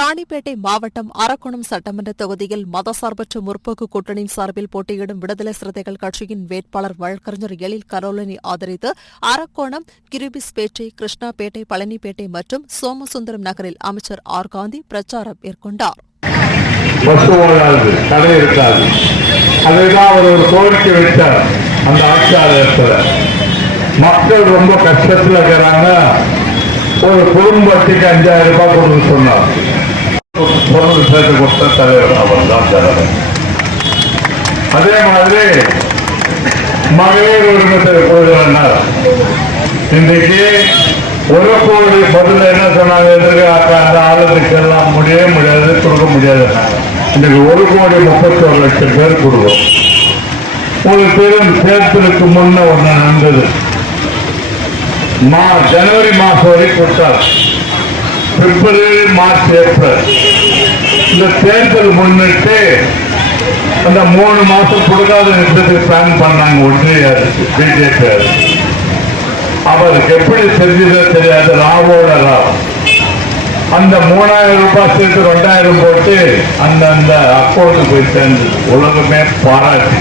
ராணிப்பேட்டை மாவட்டம் அரக்கோணம் சட்டமன்ற தொகுதியில் மதசார்பற்ற முற்போக்கு கூட்டணியின் சார்பில் போட்டியிடும் விடுதலை சிறுத்தைகள் கட்சியின் வேட்பாளர் வழக்கறிஞர் எழில் கரோலினை ஆதரித்து அரக்கோணம் கிருபிஸ்பேட்டை கிருஷ்ணாபேட்டை பழனிப்பேட்டை மற்றும் சோமசுந்தரம் நகரில் அமைச்சர் ஆர் காந்தி பிரச்சாரம் மேற்கொண்டார். மக்கள் ரொம்ப கஷ்டத்தில் இருக்கிறாங்க. ஒரு குடும்பத்துக்கு 5000 ரூபாய் கொடுக்க சொன்னார். பொருள் சேர்த்து கொடுத்த தலைவர் அவர் தான் தலைவர். அதே மாதிரி மகளிர் உரிமை கொடுக்கிறார். இன்றைக்கு 1 கோடி பதில் என்ன சொன்னாங்க, எதிர்காக்க அந்த ஆளுக்கு எல்லாம் முடியாது கொடுக்க முடியாது. இன்றைக்கு 1,31,00,000 பேர் கொடுக்கும். உங்களுக்கு தெரியும், தேர்தலுக்கு முன்ன ஒன்று நடந்தது. ஜனவரி மாசம் வரை கொடுத்தார். பிப்ரவரி மார்ச் ஏப்ரல் இந்த தேர்தல் முன்னிட்டு அந்த 3 மாசம் கொடுக்காத நிறுத்தத்துக்கு பிளான் பண்ணாங்க ஒன்றிய அரசு, பிஜேபி அரசு. அவருக்கு எப்படி தெரிஞ்சதோ தெரியாது, ராவோட ராவ் அந்த 3000 ரூபாய் சேர்த்து 2000 போட்டு அந்த அக்கௌண்ட் போய் சேர்ந்து உலகமே பாராட்டி.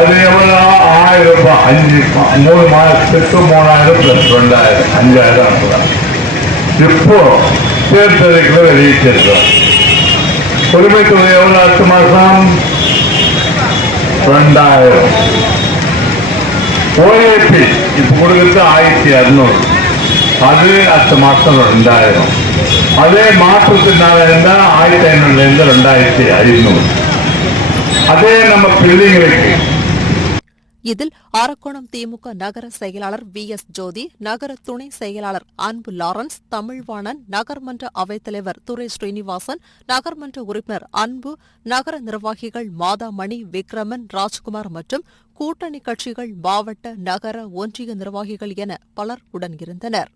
அது எவ்வளவு? 1000 ரூபாய் 3 மாதத்துக்கு 3000 பிளஸ் 2000 5000. இப்போ தேர்தலுக்கு வெளியிட்டிருக்கிறோம். உரிமை தொகை எவ்வளவு? அடுத்த மாசம் 2000. ஓஏபி இப்ப கொடுக்கறது 1600. அது அடுத்த மாசம் 2000. அதே மாற்றத்தினால இருந்தா 1500 இருந்து 2500. அதே நம்ம பிள்ளைங்களுக்கு. இதில் அரக்கோணம் திமுக நகர செயலாளர் VS ஜோதி, நகர துணை செயலாளர் அன்பு லாரன்ஸ், தமிழ்வாணன், நகர்மன்ற அவைத்தலைவர் துரை ஸ்ரீனிவாசன், நகர்மன்ற உறுப்பினர் அன்பு, நகர நிர்வாகிகள் மாதாமணி, விக்ரமன், ராஜ்குமார் மற்றும் கூட்டணி கட்சிகள், மாவட்ட, நகர, ஒன்றிய நிர்வாகிகள் என பலர் உடன் இருந்தனர்.